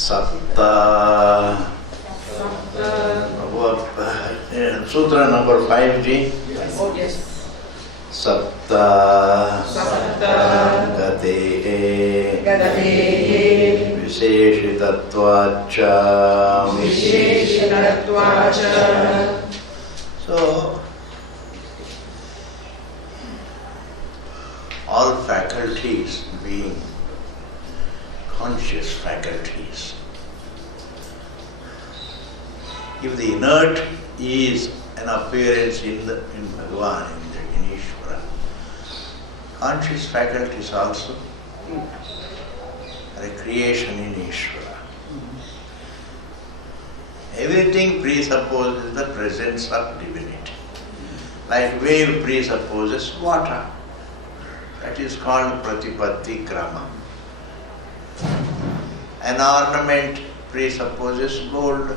Sapta. Sutra number 5G. Yes. Sapta. Gate. Visheshitatvacha. So, all faculties being conscious faculties. If the inert is an appearance in Bhagavan, in Ishvara, conscious faculties also are a creation in Ishvara. Everything presupposes the presence of divinity. Like wave presupposes water. That is called pratipatti krama. An ornament presupposes gold.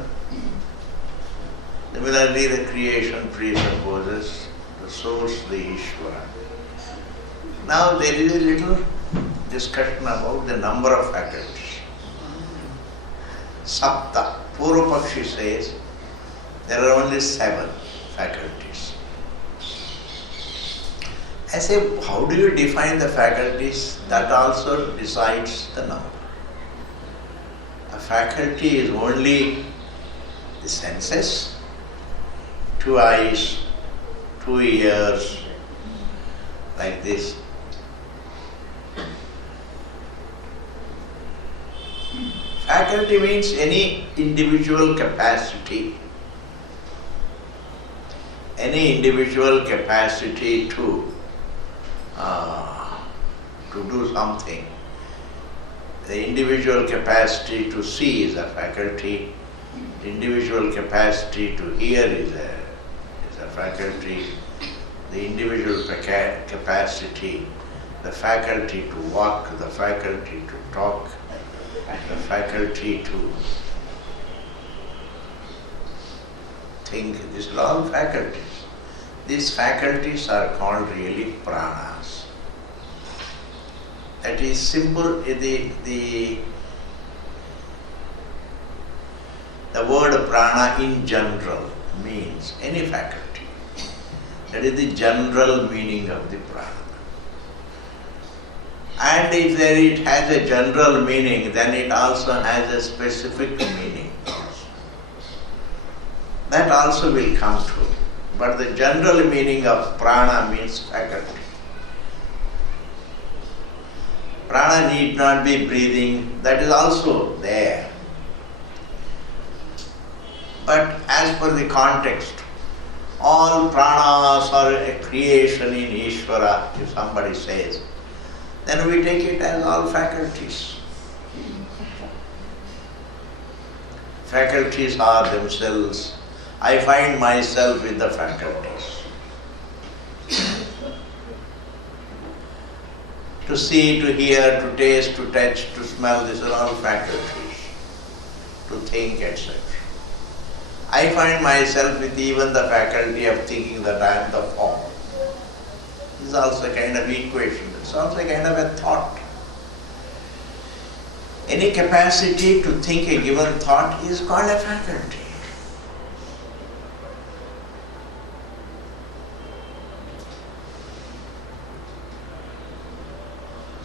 Similarly, the creation presupposes the source, the Ishvara. Now there is a little discussion about the number of faculties. Sapta. Purvapakshi says there are only 7 faculties. I say, how do you define the faculties? That also decides the number. A faculty is only the senses, 2 eyes, 2 ears, like this. Faculty means any individual capacity. Any individual capacity to do something. The individual capacity to see is a faculty. The individual capacity to hear is a faculty. The individual capacity, the faculty to walk, the faculty to talk, the faculty to think, these are all faculties. These faculties are called really pranas. That is simple, the word prana in general means any faculty. That is the general meaning of the prana. And if it has a general meaning, then it also has a specific meaning. That also will come true. But the general meaning of prana means faculty. Prana need not be breathing, that is also there. But as per the context, all pranas are a creation in Ishvara, if somebody says, then we take it as all faculties. Faculties are themselves. I find myself with the faculties. To see, to hear, to taste, to touch, to smell, these are all faculties. To think, etc. I find myself with even the faculty of thinking that I am the form. This is also a kind of equation. It's also a kind of a thought. Any capacity to think a given thought is called a faculty.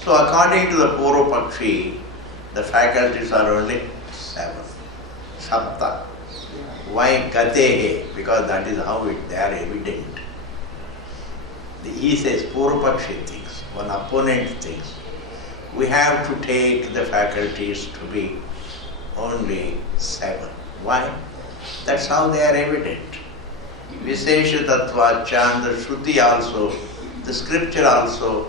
So according to the Purvapakshi, the faculties are only 7. Sapta. Why gatehe? Because that is how they are evident. He says, Purvapakshi thinks, one opponent thinks, we have to take the faculties to be only 7. Why? That's how they are evident. Vishesha tattvacha, and the Shruti also, the scripture also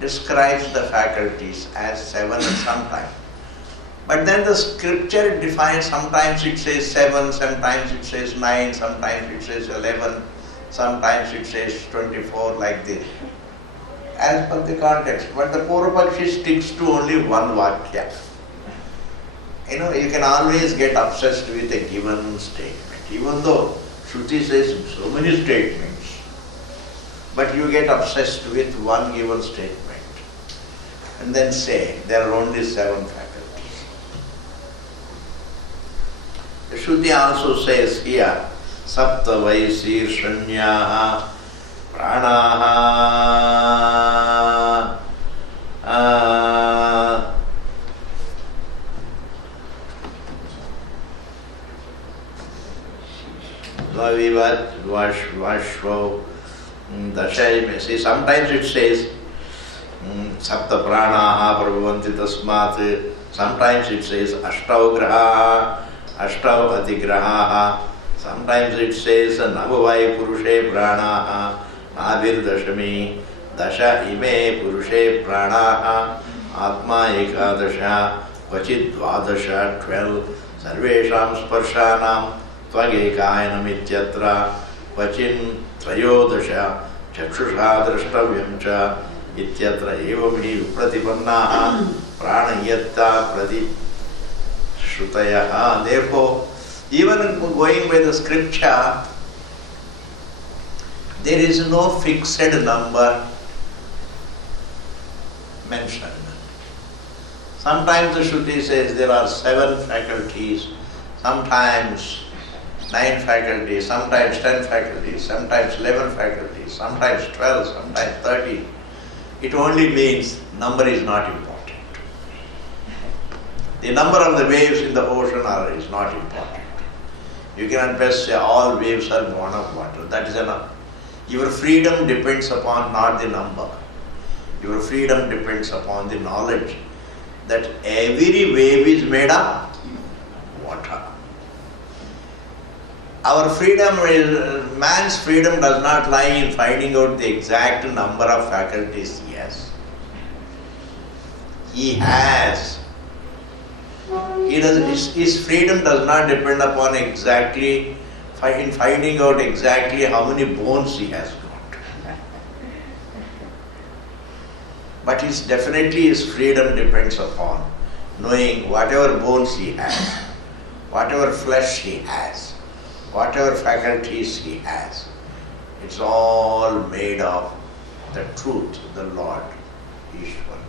describes the faculties as 7 at some time. But then the scripture defines, sometimes it says 7, sometimes it says 9, sometimes it says 11, sometimes it says 24, like this, as per the context. But the Purvapakshi sticks to only one vakya. You can always get obsessed with a given statement, even though Shruti says so many statements, but you get obsessed with one given statement and then say there are only 7 faculties. The Shruti also says here, Sapta Vaisirshanya Pranaha Vavivat Vashvo Dashayame. See, sometimes it says Sapta Pranaha Prabhavanti Tasmat. Sometimes it says Ashtau Graha, Ashtau Atigraha. Sometimes it says Navavai Purushe Pranaha, Navir Dashami, Dasha Ime Purushe Pranaha, Atma Ekadasha, Vachit Dvadasha, 12, Sarvesham Sparshanam, Tvagekayanam Ityatra, Vachin Trayodasha, Chakshusha Drashtavyam Cha, Ityatra Evam Hi Pratipannaha, Pranayatta Prati Shrutayaha. Therefore, even going by the scripture, there is no fixed number mentioned. Sometimes the Shruti says there are 7 faculties, sometimes 9 faculties, sometimes 10 faculties, sometimes 11 faculties, sometimes 12, sometimes 30. It only means number is not important. The number of the waves in the ocean is not important. You cannot best say all waves are born of water. That is enough. Your freedom depends upon not the number. Your freedom depends upon the knowledge that every wave is made of water. Our freedom is, man's freedom does not lie in finding out the exact number of faculties he has. He has. His freedom does not depend upon exactly in finding out exactly how many bones he has got. But definitely his freedom depends upon knowing whatever bones he has, whatever flesh he has, whatever faculties he has. It's all made of the truth, the Lord, Ishvara.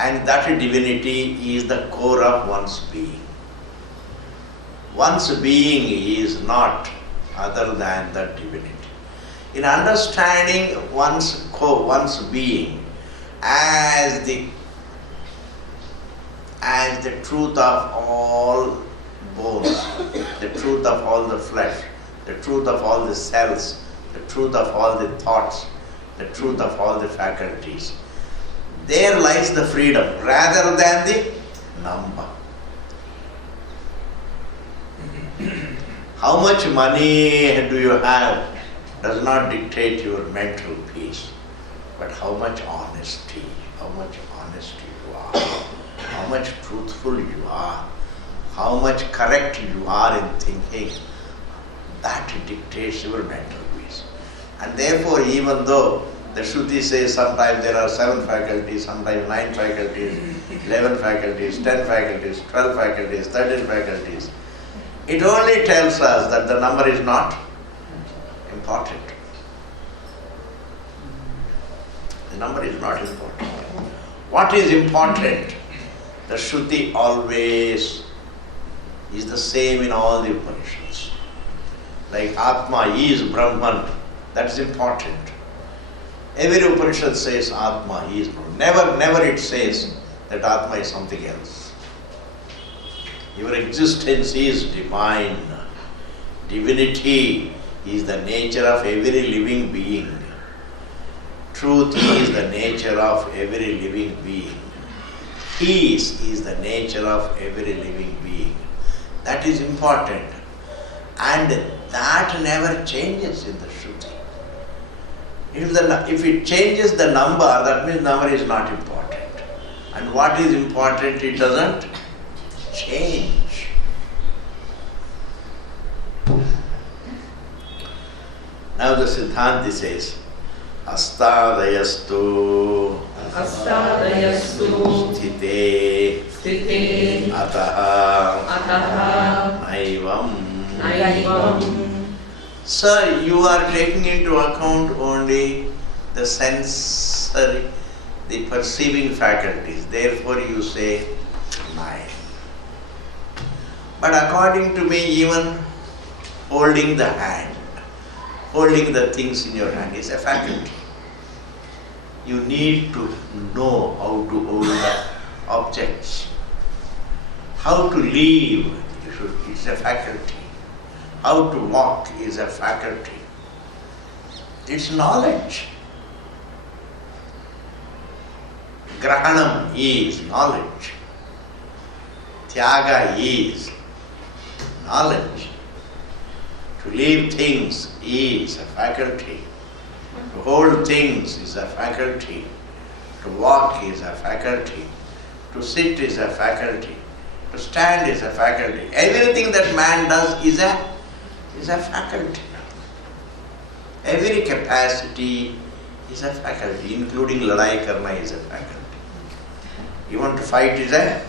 And that divinity is the core of one's being. One's being is not other than the divinity. In understanding one's being as the truth of all bones, the truth of all the flesh, the truth of all the cells, the truth of all the thoughts, the truth of all the faculties. There lies the freedom rather than the number. How much money do you have does not dictate your mental peace, but how much honesty you are, how much truthful you are, how much correct you are in thinking, that dictates your mental peace. And therefore, even though the Shruti says sometimes there are 7 faculties, sometimes 9 faculties, 11 faculties, 10 faculties, 12 faculties, 13 faculties, it only tells us that the number is not important. The number is not important. What is important? The Shruti always is the same in all the Upanishads. Like Atma is Brahman, that is important. Every Upanishad says Atma is Brahman. Never it says that Atma is something else. Your existence is divine. Divinity is the nature of every living being. Truth is the nature of every living being. Peace is the nature of every living being. That is important. And that never changes in the Shruti. If it changes the number, that means number is not important. And what is important, it doesn't change. Now the Siddhanti says, Astadayastu Sthite Ataha Naivam. Sir, you are taking into account only the sensory, the perceiving faculties. Therefore you say 9. But according to me, even holding the hand, holding the things in your hand is a faculty. You need to know how to hold the objects. How to live is a faculty. How to walk is a faculty. It's knowledge. Grahanam is knowledge. Tyaga is knowledge. To leave things is a faculty. To hold things is a faculty. To walk is a faculty. To sit is a faculty. To stand is a faculty. Everything that man does is a faculty. Every capacity is a faculty, including ladai karna is a faculty. You want to fight is a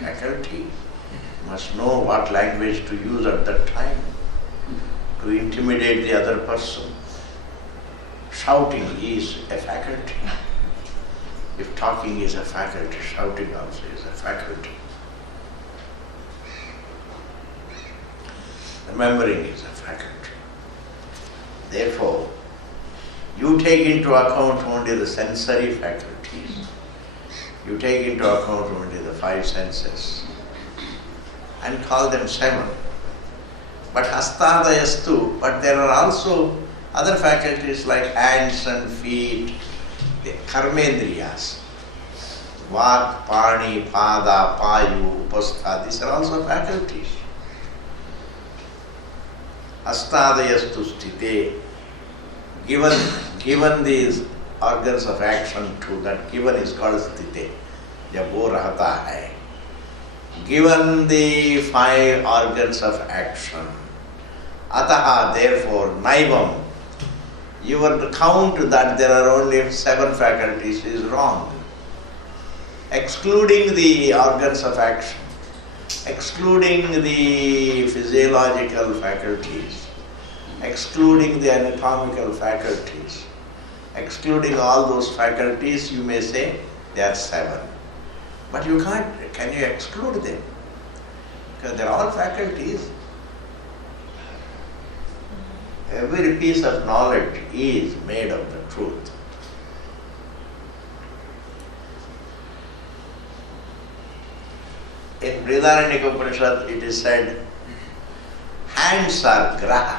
faculty. You must know what language to use at that time to intimidate the other person. Shouting is a faculty. If talking is a faculty, shouting also is a faculty. Remembering is a faculty. Therefore, you take into account only the sensory faculties. You take into account only the five senses and call them seven. But hastadayastu, but there are also other faculties like hands and feet, the karmendriyas, vak, pani, pada, payu, upastha, these are also faculties. Hastadayastu sthite, given these organs of action to that given is called sthite, jab wo rahta hai. Given the five organs of action, ataha, therefore, naivam, your count that there are only seven faculties is wrong. Excluding the organs of action, excluding the physiological faculties, excluding the anatomical faculties, excluding all those faculties, you may say they are seven. But you can't, can you exclude them? Because they are all faculties. Every piece of knowledge is made of the truth. In Brihadaranyaka Upanishad it is said, hands are graha.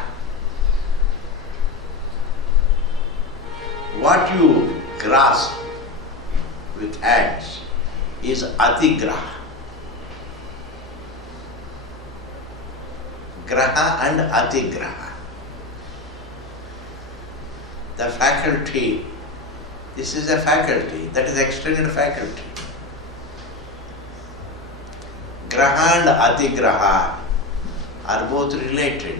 What you grasp with hands is atigraha. Graha and atigraha. The faculty, this is a faculty, that is extended faculty. Graha and atigraha are both related.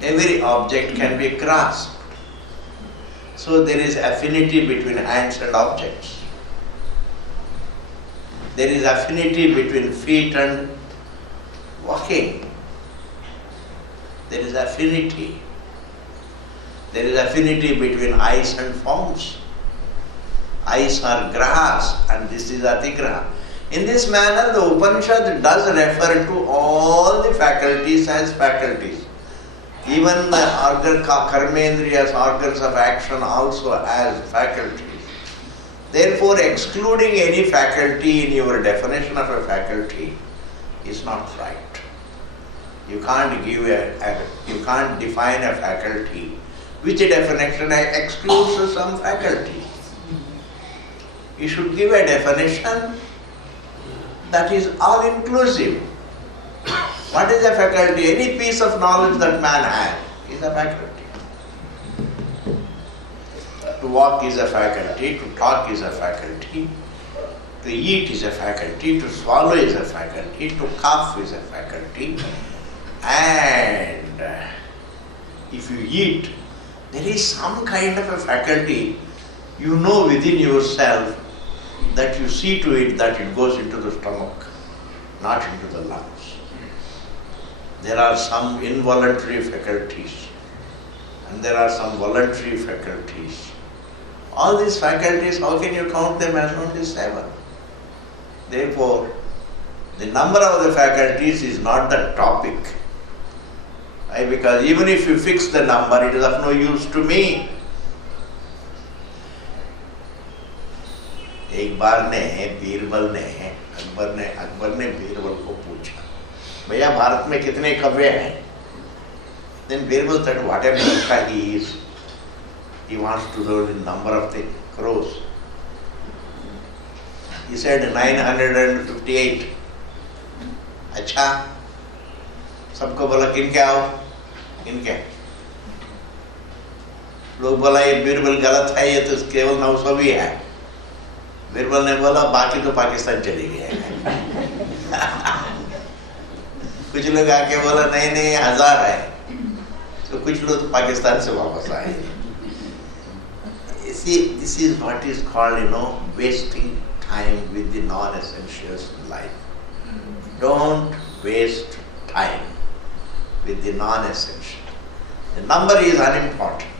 Every object can be grasped. So there is affinity between hands and objects. There is affinity between feet and walking. There is affinity. There is affinity between eyes and forms. Eyes are grahas and this is atigraha. In this manner, the Upanishad does refer to all the faculties as faculties. Even the karmendriyas, organs of action also as faculties. Therefore, excluding any faculty in your definition of a faculty is not right. You can't you can't define a faculty which definition excludes some faculty. You should give a definition that is all-inclusive. What is a faculty? Any piece of knowledge that man has is a faculty. To walk is a faculty, to talk is a faculty, to eat is a faculty, to swallow is a faculty, to cough is a faculty. And if you eat, there is some kind of a faculty, you know within yourself that you see to it that it goes into the stomach, not into the lungs. There are some involuntary faculties and there are some voluntary faculties. All these faculties, how can you count them as only seven? Therefore, the number of the faculties is not the topic. Why? Because even if you fix the number, it is of no use to me. एक बार ने बीरबल ने अकबर ने बीरबल को पूछा, भैया भारत में कितने कव्य हैं? Then Birbal said, whatever he is, he wants to know the number of the crows. He said 958. अच्छा, सबको बोला किनके आओ, किनके? लोग बोला ये बीरबल गलत है, ये तो केवल 900 भी है। बीरबल ने बोला बाकी तो पाकिस्तान चले गए हैं। कुछ लोग आके बोला नहीं नहीं 1000 है, तो कुछ लोग पाकिस्तान से वापस आए। See, this is what is called, wasting time with the non-essentials in life. Don't waste time with the non-essential. The number is unimportant.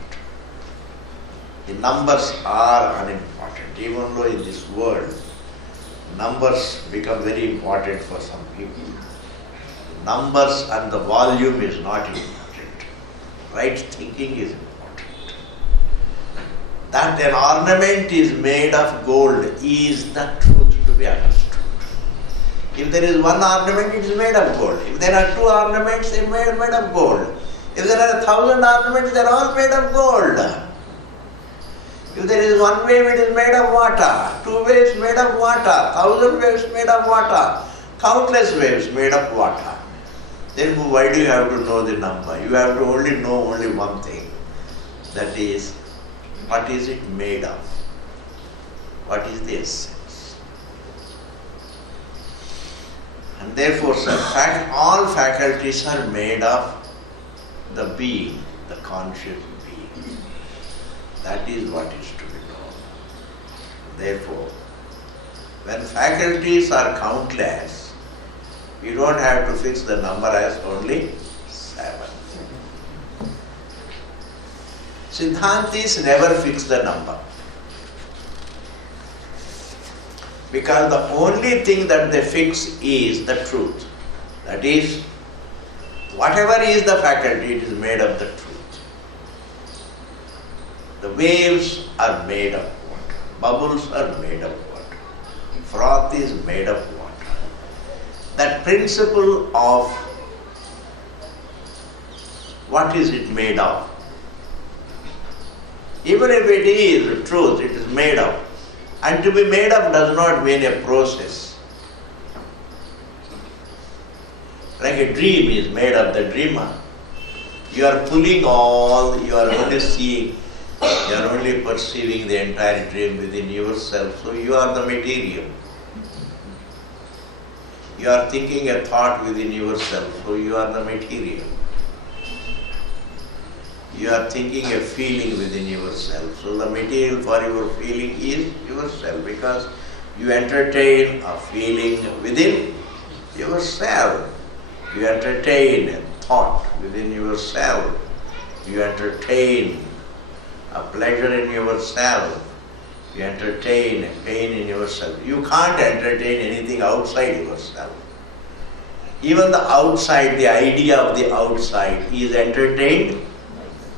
The numbers are unimportant. Even though in this world, numbers become very important for some people. Numbers and the volume is not important. Right thinking is important. That an ornament is made of gold is the truth to be understood. If there is one ornament, it is made of gold. If there are two ornaments, they are made of gold. If there are 1,000 ornaments, they are all made of gold. If there is one wave, it is made of water. Two waves made of water. 1,000 waves made of water. Countless waves made of water. Then why do you have to know the number? You have to only know only one thing. That is, what is it made of? What is the essence? And therefore, all faculties are made of the being, the conscious being. That is what is to be known. Therefore, when faculties are countless, you don't have to fix the number as only 7. Siddhantis never fix the number. Because the only thing that they fix is the truth. That is, whatever is the faculty, it is made of the truth. The waves are made of water. Bubbles are made of water. Froth is made of water. That principle of what is it made of? Even if it is truth, it is made of. And to be made of does not mean a process. Like a dream is made of the dreamer. You are pulling all, you are only seeing, you are only perceiving the entire dream within yourself. So you are the material. You are thinking a thought within yourself. So you are the material. You are thinking a feeling within yourself. So the material for your feeling is yourself, because you entertain a feeling within yourself. You entertain a thought within yourself. You entertain a pleasure in yourself. You entertain a pain in yourself. You can't entertain anything outside yourself. Even the outside, the idea of the outside is entertained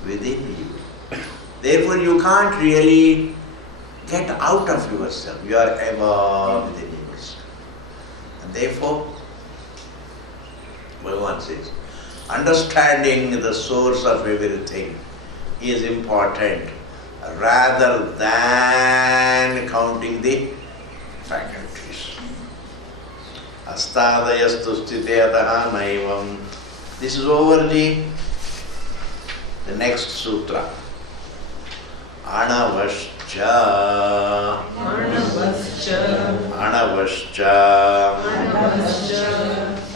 within you. Therefore, you can't really get out of yourself. You are ever within yourself. And therefore, Bhagavan says, understanding the source of everything is important rather than counting the faculties. Astadayastu sthiteyataha naivam. This is over the next sutra. Anavascha.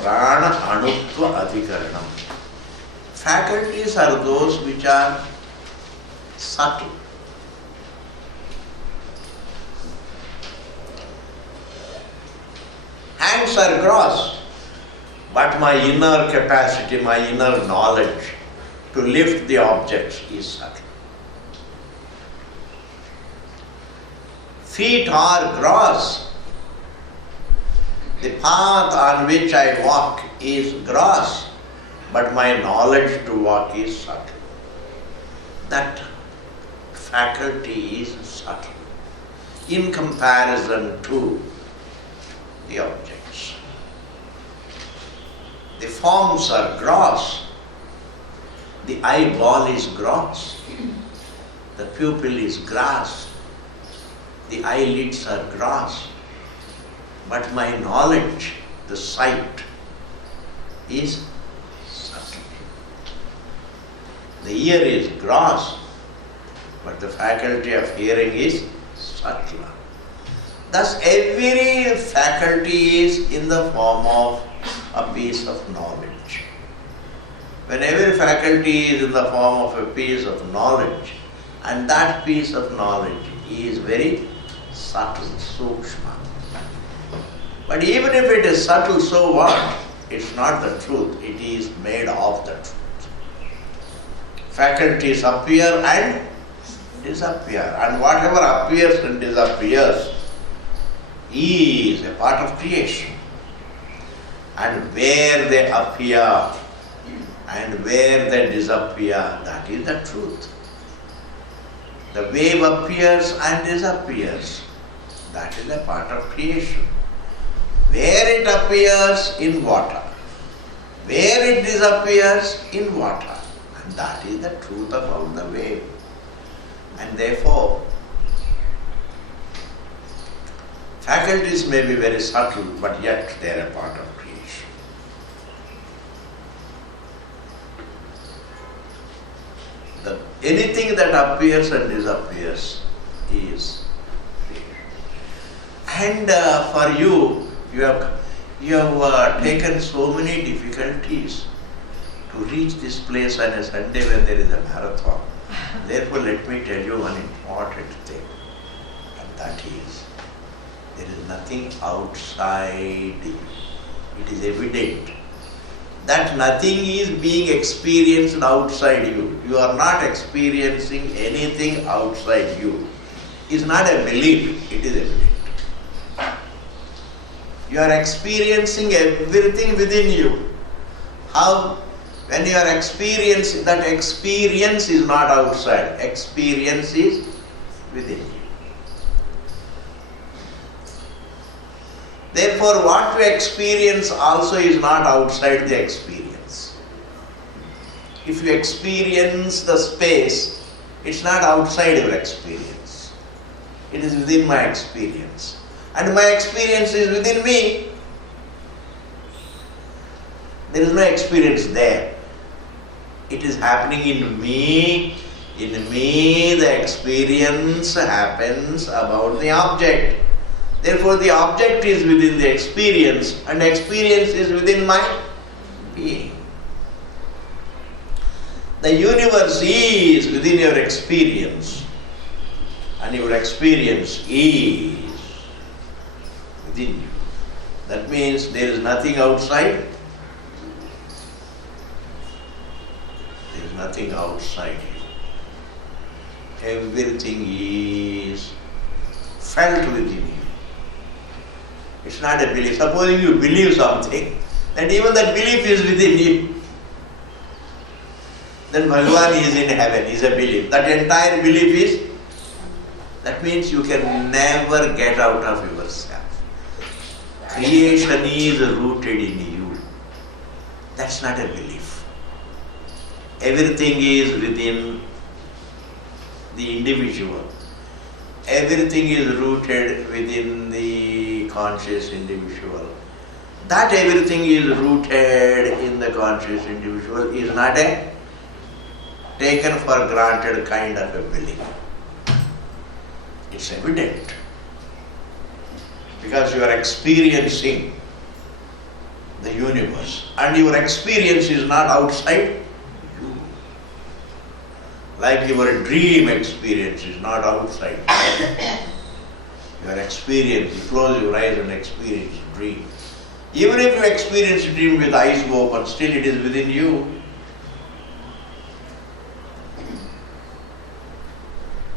Prana anutva adhikaranam. Faculties are those which are subtle. Hands are gross, but my inner capacity, my inner knowledge to lift the objects is subtle. Feet are gross, The path on which I walk is gross, but my knowledge to walk is subtle. That faculty is subtle in comparison to the objects. The forms are gross. The eyeball is gross. The pupil is gross. The eyelids are gross. But my knowledge, the sight, is subtle. The ear is gross, but the faculty of hearing is subtle. Thus, every faculty is in the form of a piece of knowledge. When every faculty is in the form of a piece of knowledge, and that piece of knowledge is very subtle, sukshma. But even if it is subtle, so what? It's not the truth, it is made of the truth. Faculties appear and disappear, and whatever appears and disappears is a part of creation. And where they appear and where they disappear, that is the truth. The wave appears and disappears, that is a part of creation. Where it appears in water, where it disappears in water, and that is the truth about the wave. And therefore, faculties may be very subtle, but yet they are a part of creation. Anything that appears and disappears is creation. And for you, you have taken so many difficulties to reach this place on a Sunday when there is a marathon. Therefore, let me tell you one important thing, and that is, there is nothing outside you. It is evident that nothing is being experienced outside you. You are not experiencing anything outside you. It is not a belief, it is evident. You are experiencing everything within you. How? When you are experiencing, that experience is not outside. Experience is within you. Therefore, what you experience also is not outside the experience. If you experience the space, it's not outside your experience. It is within my experience. And my experience is within me. There is no experience there. It is happening in me. In me, the experience happens about the object. Therefore, the object is within the experience, and experience is within my being. The universe is within your experience, and your experience is within you. That means there is nothing outside. There is nothing outside you. Everything is felt within you. It's not a belief. Supposing you believe something, then even that belief is within you. Then Bhagavan is in heaven, is a belief. That entire belief is, that means you can never get out of yourself. Creation is rooted in you. That's not a belief. Everything is within the individual. Everything is rooted within the conscious individual. That everything is rooted in the conscious individual is not a taken for granted kind of a belief. It's evident. Because you are experiencing the universe, and your experience is not outside you. Like your dream experience is not outside you. Your experience, you close your eyes and experience dream. Even if you experience dream with eyes open, still it is within you.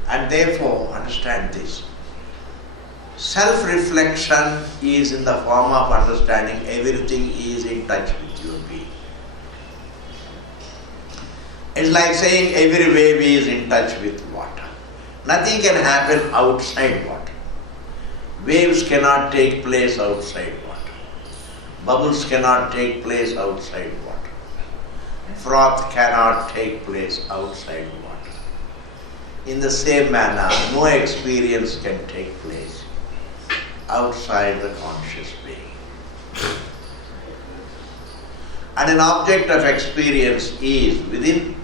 And therefore, understand this. Self-reflection is in the form of understanding everything is in touch with your being. It's like saying every wave is in touch with water. Nothing can happen outside water. Waves cannot take place outside water. Bubbles cannot take place outside water. Froth cannot take place outside water. In the same manner, no experience can take place outside the conscious being. And an object of experience is within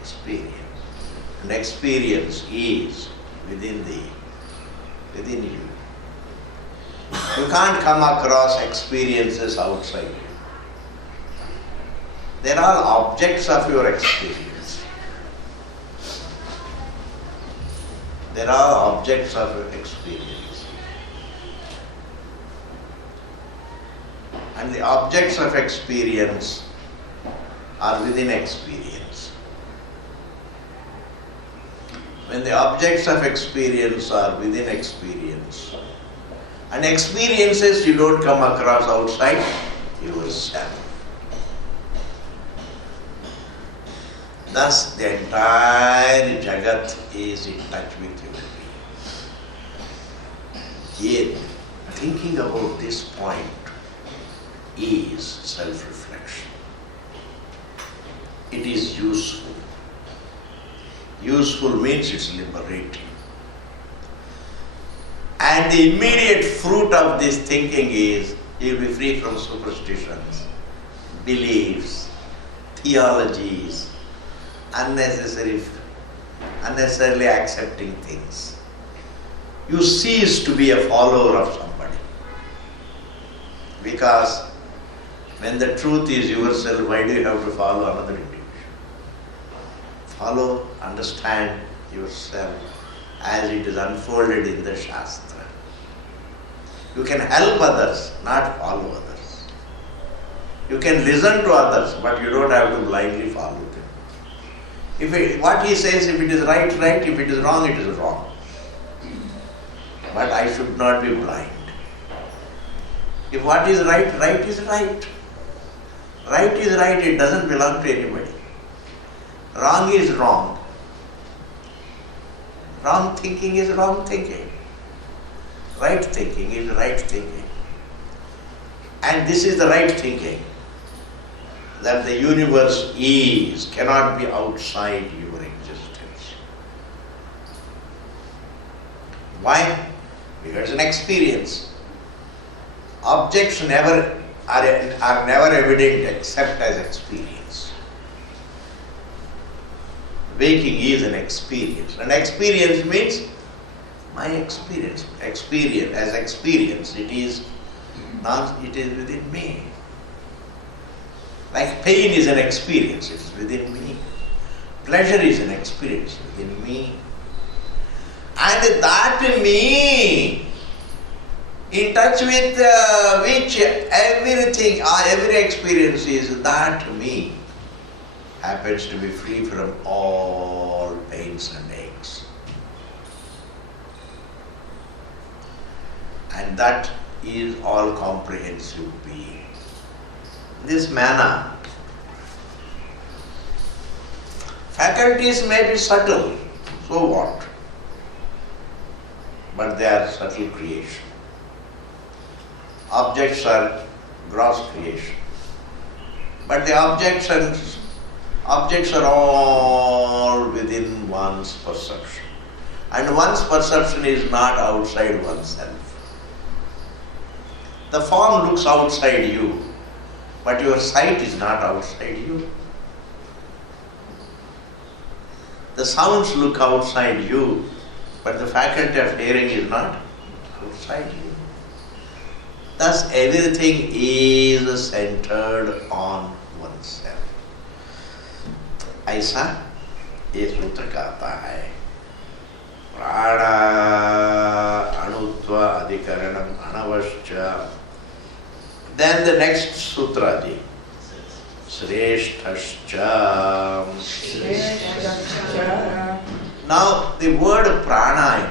experience. And experience is within you. You can't come across experiences outside you. They are all objects of your experience. They are all objects of your experience. And the objects of experience are within experience. When the objects of experience are within experience, and experiences you don't come across outside yourself. Thus the entire Jagat is in touch with you. Yet, thinking about this point is self-reflection. It is useful. Useful means it's liberating. And the immediate fruit of this thinking is you'll be free from superstitions, beliefs, theologies, unnecessarily accepting things. You cease to be a follower of somebody. Because when the truth is yourself, why do you have to follow another individual? Follow, understand yourself as it is unfolded in the Shastra. You can help others, not follow others. You can listen to others, but you don't have to blindly follow them. What he says, if it is right, right, if it is wrong, it is wrong. But I should not be blind. If what is right, right is right. Right is right, it doesn't belong to anybody. Wrong is wrong. Wrong thinking is wrong thinking. Right thinking is right thinking. And this is the right thinking. That the universe cannot be outside your existence. Why? Because it's an experience. Objects are never evident except as experience. Waking is an experience. And experience means my experience. Experience as experience, it is within me. Like pain is an experience, it is within me. Pleasure is an experience within me. And that me, in touch with which everything or every experience is, that me happens to be free from all pains and aches. And that is all comprehensive being. This manner, faculties may be subtle, so what? But they are subtle creation. Objects are gross creation. But the objects are all within one's perception. And one's perception is not outside oneself. The form looks outside you, but your sight is not outside you. The sounds look outside you, but the faculty of hearing is not outside you. Thus everything is centered on oneself. ऐसा ये सूत्र कहता है प्राणा अणुत्व अधिकरणम अनवश्च. Then the next sutra ji, Shreshthascha. Now the word prana,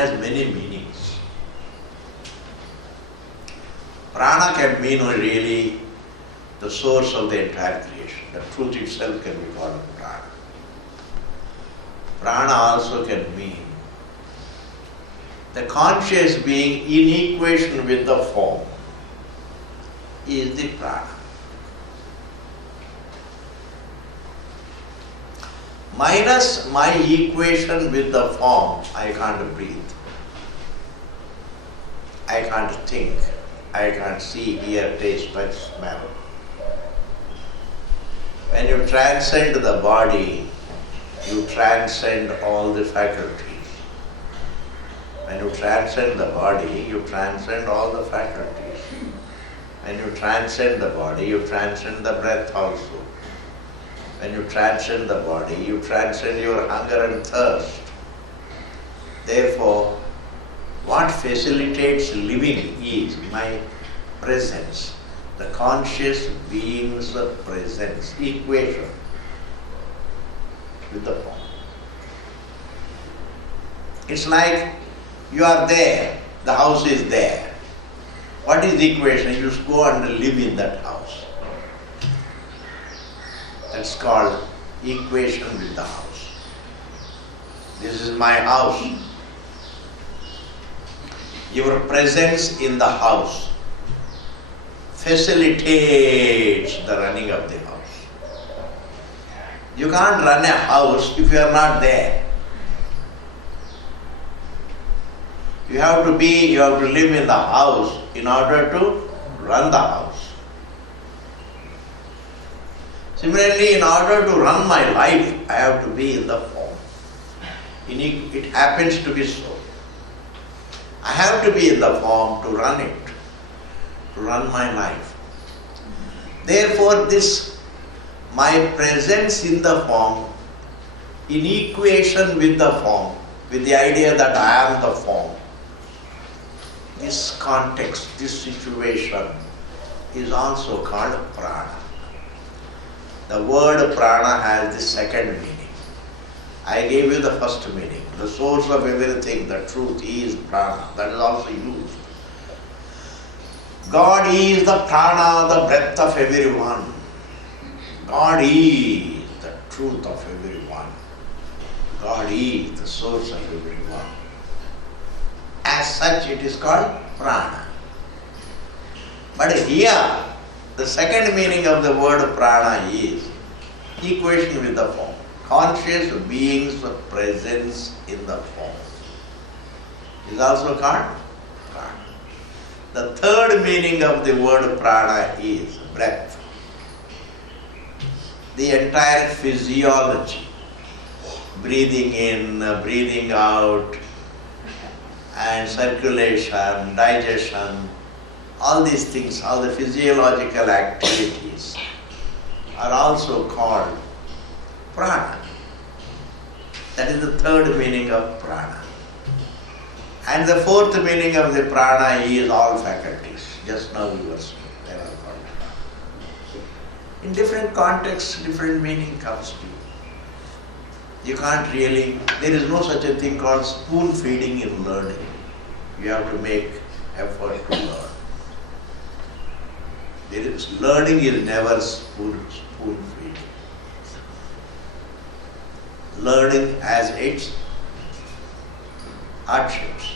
has many meanings. Prana can mean really the source of the entire creation. The truth itself can be called prana. Prana also can mean the conscious being in equation with the form is the prana. Minus my equation with the form, I can't breathe. I can't think. I can't see, hear, taste, touch, smell. When you transcend the body, you transcend all the faculties. When you transcend the body, you transcend all the faculties. When you transcend the body, you transcend the breath also. When you transcend the body, you transcend your hunger and thirst. Therefore, what facilitates living is my presence, the conscious being's presence, equation with the form. It's like you are there, the house is there. What is the equation? You just go and live in that house. That's called equation with the house. This is my house. Your presence in the house facilitates the running of the house. You can't run a house if you are not there. You have to live in the house in order to run the house. Similarly, in order to run my life, I have to be in the form. It happens to be so. I have to be in the form to run it, to run my life. Therefore, my presence in the form, in equation with the form, with the idea that I am the form, this context, this situation is also called prana. The word prana has the second meaning. I gave you the first meaning. The source of everything, the truth is prana. That is also used. God is the prana, the breath of everyone. God is the truth of everyone. God is the source of everyone. As such, it is called prana. But here, the second meaning of the word prana is equation with the form. Conscious being's presence in the form is also called prana. The third meaning of the word prana is breath. The entire physiology, breathing in, breathing out, and circulation, digestion, all these things, all the physiological activities are also called prana. That is the third meaning of prana. And the fourth meaning of the prana is all faculties. Just now you were saying, they are called prana. In different contexts, different meaning comes to you. You can't really, there is no such a thing called spoon feeding in learning. You have to make effort to learn. Learning is never spoon feeding. Learning has its hardships.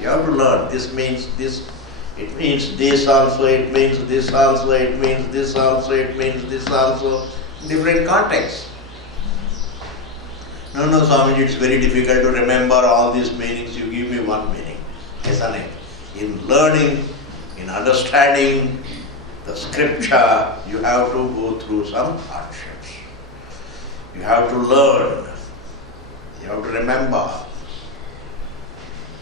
You have to learn. This means this. It means this also. It means this also. It means this also. It means this also. Different contexts. No, Swamiji, it's very difficult to remember all these meanings. You give me one meaning. Isn't it? In learning, in understanding the scripture, you have to go through some hardships. You have to learn. You have to remember.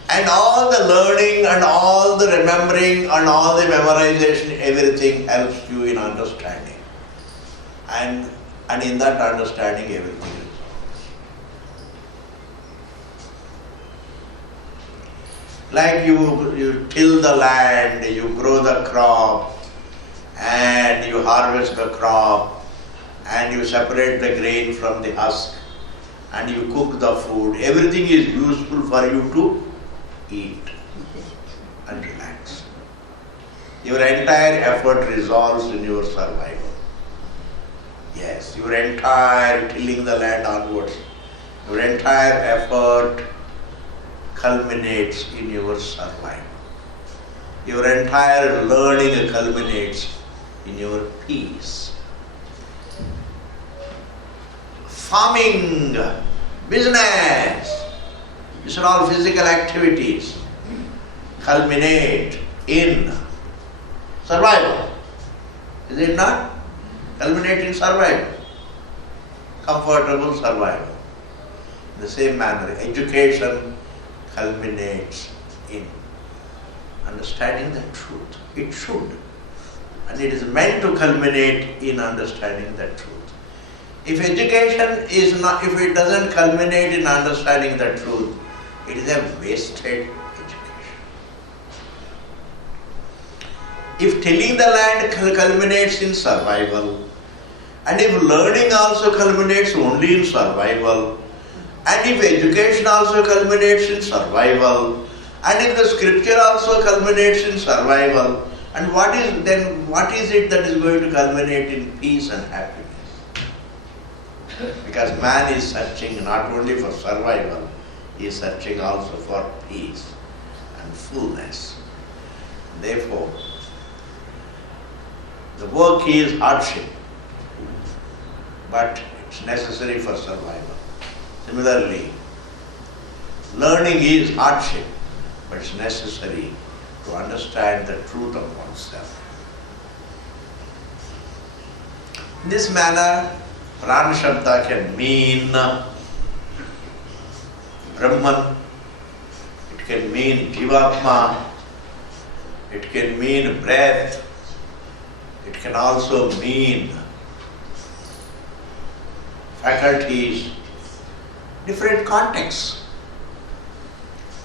And all the learning and all the remembering and all the memorization, everything helps you in understanding. And in that understanding, everything is. Like you till the land, you grow the crop, and you harvest the crop, and you separate the grain from the husk, and you cook the food. Everything is useful for you to eat and relax. Your entire effort resolves in your survival. Yes, your entire tilling the land onwards, your entire effort culminates in your survival. Your entire learning culminates in your peace. Farming, business, these are all physical activities, culminate in survival. Is it not? Culminate in survival. Comfortable survival. In the same manner, education culminates in understanding the truth. It should. And it is meant to culminate in understanding the truth. If education is not, if it doesn't culminate in understanding the truth, it is a wasted education. If tilling the land culminates in survival, and if learning also culminates only in survival, and if education also culminates in survival, and if the scripture also culminates in survival, and what is it that is going to culminate in peace and happiness? Because man is searching not only for survival, he is searching also for peace and fullness. Therefore, the work is hardship, but it's necessary for survival. Similarly, learning is hardship, but it's necessary to understand the truth of oneself. In this manner, Prana Shabda can mean Brahman, it can mean Jivatma, it can mean breath, it can also mean faculties, different contexts.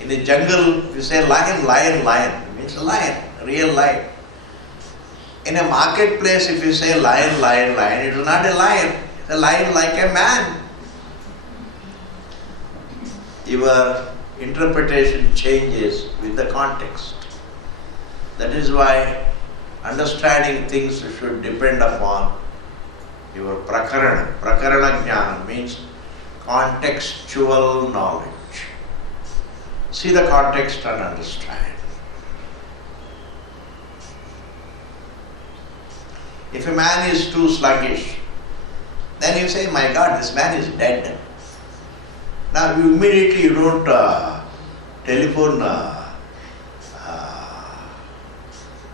In the jungle, you say lion, lion, lion. It means a lion, a real lion. In a marketplace, if you say lion, lion, lion, it is not a lion. It's a lion like a man. Your interpretation changes with the context. That is why understanding things should depend upon your prakarana. Prakarana jnana means contextual knowledge. See the context and understand. If a man is too sluggish, then you say, my God, this man is dead. Now you immediately don't telephone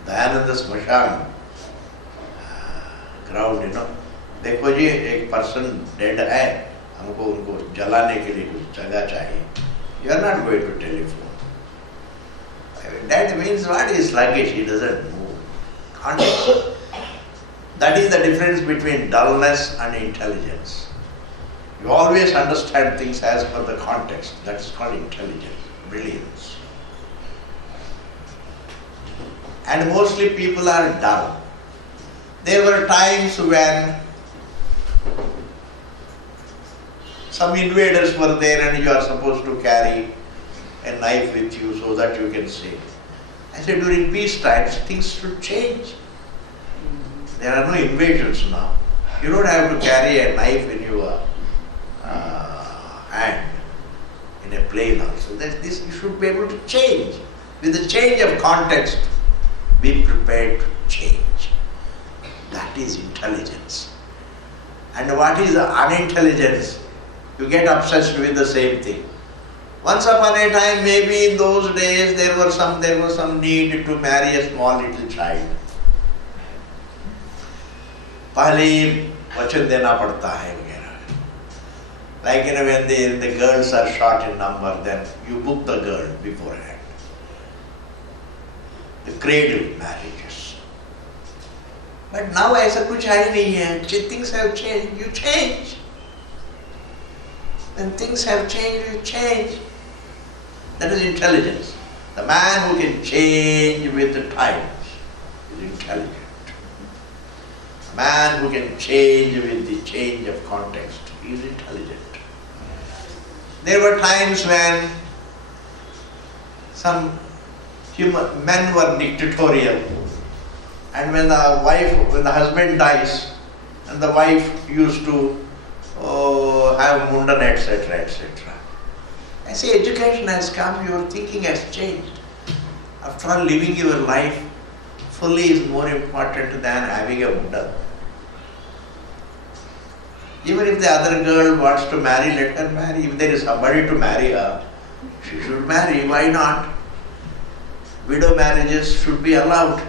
Dayananda Smashan ground, you know. देखो जी एक person dead है, हमको उनको जलाने के लिए कुछ जगह चाहिए. You are not going to telephone. That means what? He is sluggish, he doesn't move. Context. That is the difference between dullness and intelligence. You always understand things as per the context. That's called intelligence, brilliance. And mostly people are dull. There were times when some invaders were there and you are supposed to carry a knife with you so that you can save. I said during peace times things should change. There are no invasions now. You don't have to carry a knife in your hand in a plane also. This you should be able to change. With the change of context, be prepared to change. That is intelligence. And what is unintelligence? You get obsessed with the same thing. Once upon a time, maybe in those days, there was some need to marry a small little child. पहले वचन देना पड़ता है वगैरह. Like when the girls are short in number, then you book the girl beforehand. The cradle marriages. But now ऐसा कुछ है नहीं है. Things have changed. You change. When things have changed, you change. That is intelligence. The man who can change with the times is intelligent. The man who can change with the change of context is intelligent. There were times when some men were dictatorial, and when the husband dies, and the wife used to have mundan, etc., etc. I say education has come, your thinking has changed. After all, living your life fully is more important than having a mundan. Even if the other girl wants to marry, let her marry. If there is somebody to marry her, she should marry. Why not? Widow marriages should be allowed.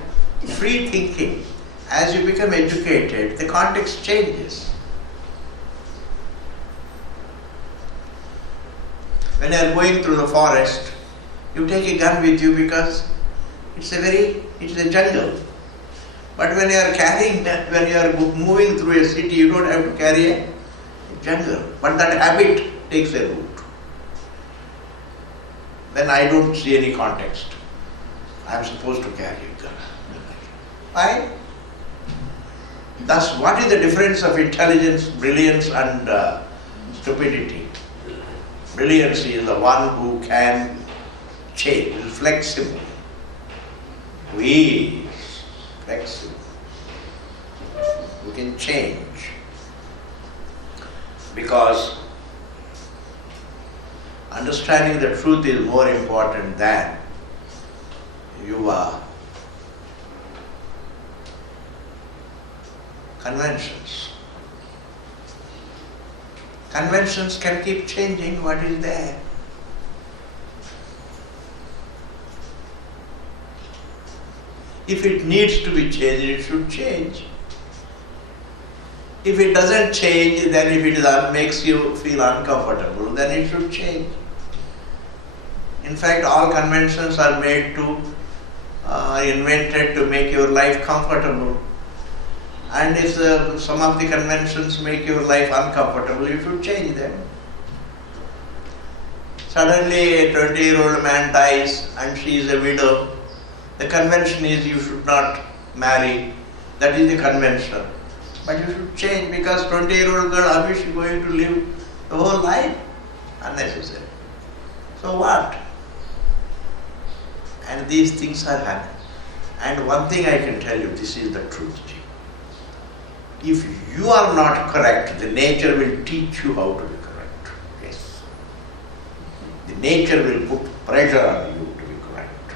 Free thinking. As you become educated, the context changes. When you are going through the forest, you take a gun with you because it's a jungle. But when you are moving through a city, you don't have to carry a jungle. But that habit takes a root. Then I don't see any context. I am supposed to carry a gun. Why? Thus, what is the difference of intelligence, brilliance and stupidity? Brilliance is the one who can change, is flexible. We flexible. You can change. Because understanding the truth is more important than your conventions. Conventions can keep changing what is there. If it needs to be changed, it should change. If it doesn't change, then if it makes you feel uncomfortable, then it should change. In fact, all conventions are invented to make your life comfortable. And if some of the conventions make your life uncomfortable, you should change them. Suddenly a 20-year-old man dies and she is a widow. The convention is you should not marry. That is the convention. But you should change because 20-year-old girl, how is she going to live the whole life? Unnecessary. So what? And these things are happening. And one thing I can tell you, this is the truth. If you are not correct, the nature will teach you how to be correct. Yes. The nature will put pressure on you to be correct.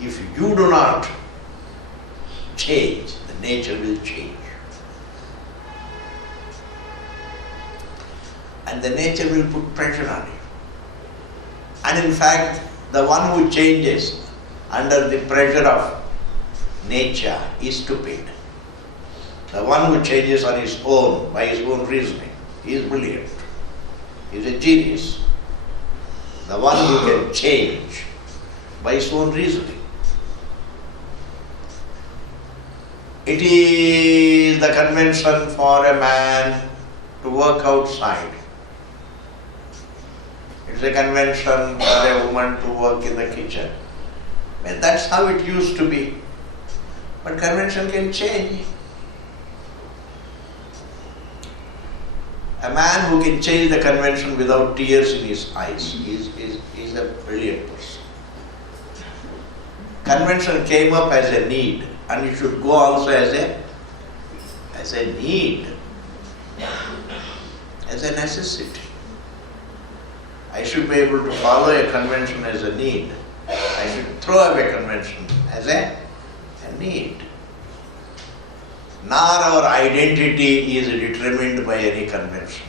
If you do not change, the nature will change. And the nature will put pressure on you. And in fact, the one who changes under the pressure of nature is stupid. The one who changes on his own, by his own reasoning, he is brilliant. He is a genius. The one who can change by his own reasoning. It is the convention for a man to work outside. It's a convention for a woman to work in the kitchen. Well, that's how it used to be. But convention can change. A man who can change the convention without tears in his eyes is a brilliant person. Convention came up as a need, and it should go also as a need, as a necessity. I should be able to follow a convention as a need. I should throw away convention as a need. Nor our identity is determined by any convention.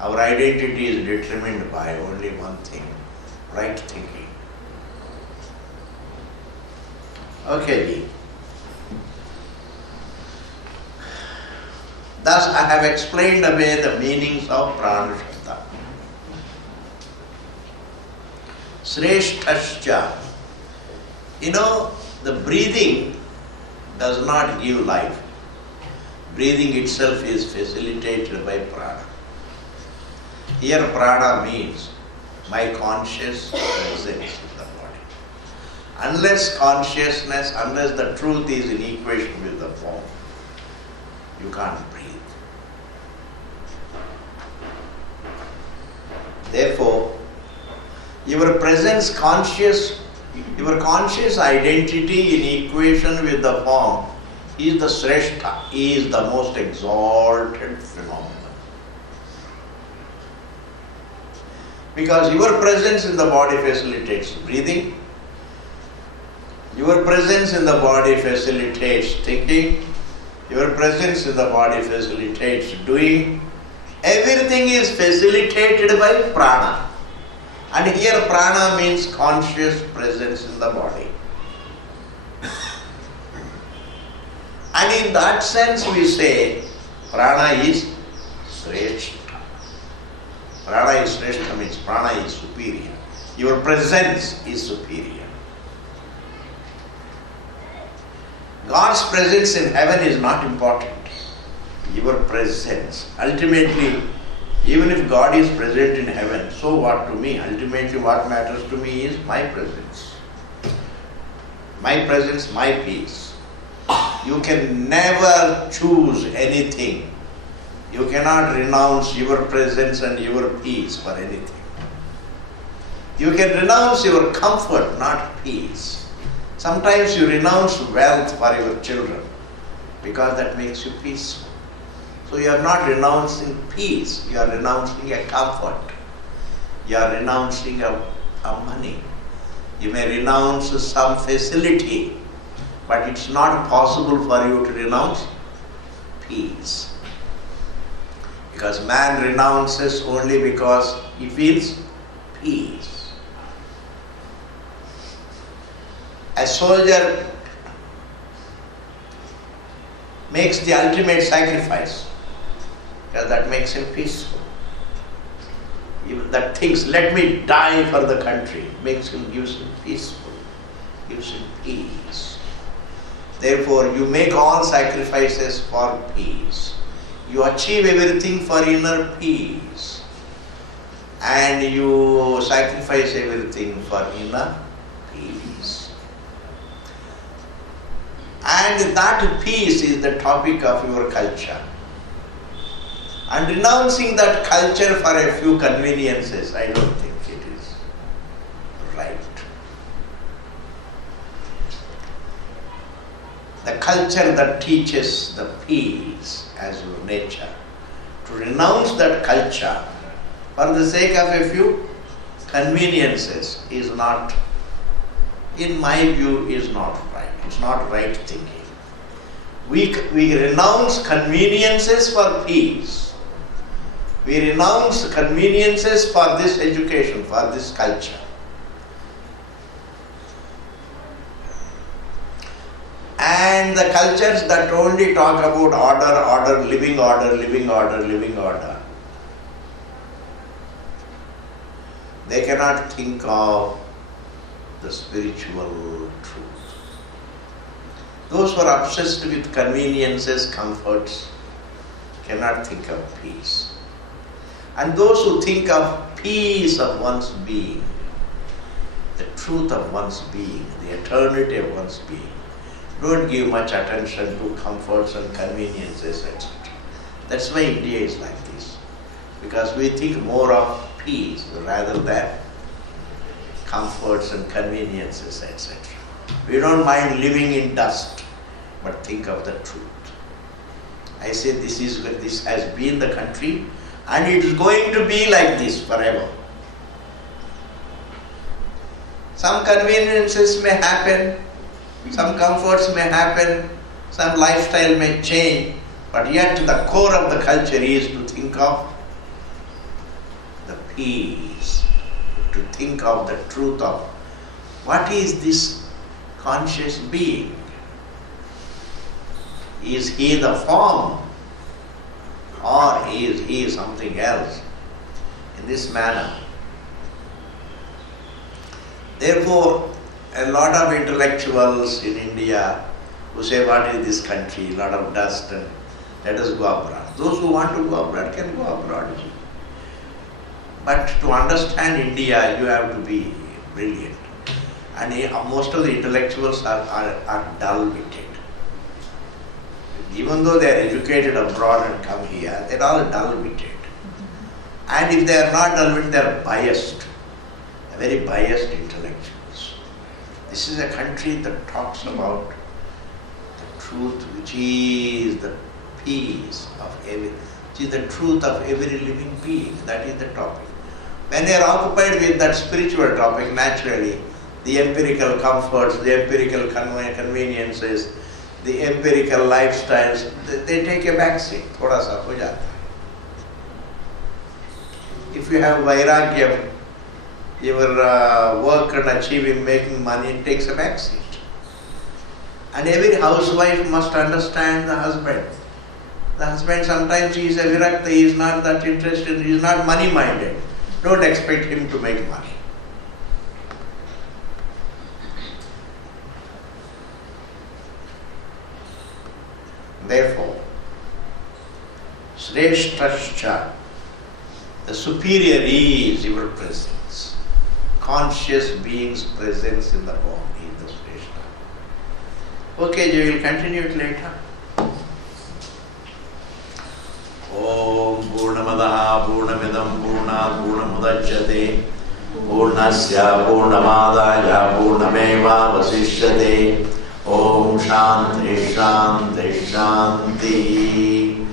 Our identity is determined by only one thing, right thinking. Okay. Thus I have explained away the meanings of prana shabda. Sreshthascha. The breathing does not give life. Breathing itself is facilitated by prana. Here prana means my conscious presence in the body. Unless consciousness, unless the truth is in equation with the form, you can't breathe. Therefore, Your presence conscious, your conscious identity in equation with the form is the Sreshta, is the most exalted phenomenon. Because your presence in the body facilitates breathing, your presence in the body facilitates thinking, your presence in the body facilitates doing. Everything is facilitated by prana. And here prana means conscious presence in the body. And in that sense we say prana is Sreshta. Prana is Sreshta means prana is superior. Your presence is superior. God's presence in heaven is not important. Your presence. Ultimately, even if God is present in heaven, so what to me? Ultimately what matters to me is my presence. My presence, my peace. You can never choose anything. You cannot renounce your presence and your peace for anything. You can renounce your comfort, not peace. Sometimes you renounce wealth for your children because that makes you peaceful. So you are not renouncing peace, you are renouncing a comfort. You are renouncing a money. You may renounce some facility, but it's not possible for you to renounce peace. Because man renounces only because he feels peace. A soldier makes the ultimate sacrifice because that makes him peaceful. Even that thinks, let me die for the country, gives him peaceful, gives him peace. Therefore, you make all sacrifices for peace. You achieve everything for inner peace. And you sacrifice everything for inner peace. And that peace is the topic of your culture. And renouncing that culture for a few conveniences, I don't think it is right. The culture that teaches the peace as your nature, to renounce that culture for the sake of a few conveniences is not, in my view, is not right. It's not right thinking. We renounce conveniences for peace. We renounce conveniences for this education, for this culture. And the cultures that only talk about order, living order, they cannot think of the spiritual truth. Those who are obsessed with conveniences, comforts, cannot think of peace. And those who think of peace of one's being, the truth of one's being, the eternity of one's being, don't give much attention to comforts and conveniences, etc. That's why India is like this. Because we think more of peace rather than comforts and conveniences, etc. We don't mind living in dust, but think of the truth. I say this has been the country, and it is going to be like this forever. Some conveniences may happen, some comforts may happen, some lifestyle may change, but yet the core of the culture is to think of the peace, to think of the truth of what is this conscious being. Is he the form, or is he something else? In this manner. Therefore, a lot of intellectuals in India who say, what is this country? A lot of dust, and let us go abroad. Those who want to go abroad can go abroad. But to understand India, you have to be brilliant. And most of the intellectuals are dull-witted. Even though they are educated abroad and come here, they are all dull-witted. And if they are not dull-witted, they are biased. very biased intellectuals. This is a country that talks about the truth, which is the peace of every, which is the truth of every living being. That is the topic. When they are occupied with that spiritual topic, naturally, the empirical comforts, the empirical conveniences, the empirical lifestyles, they take a back seat. Thoda sa ho jata hai. If you have vairagyam, your work and achieving, making money, it takes a back seat. And every housewife must understand the husband. The husband, sometimes he is a virakta, he is not that interested, he is not money-minded. Don't expect him to make money. Therefore, Sreshtascha, the superior is your presence. Conscious being's presence in the body is the Sreshta. Okay, we will continue it later. Om Purnamadaha Purnamidam Purnat Purnamudachyate Purnasya Purnamadaya Purnameva Vasishyate. Om Shanti Shanti Shanti.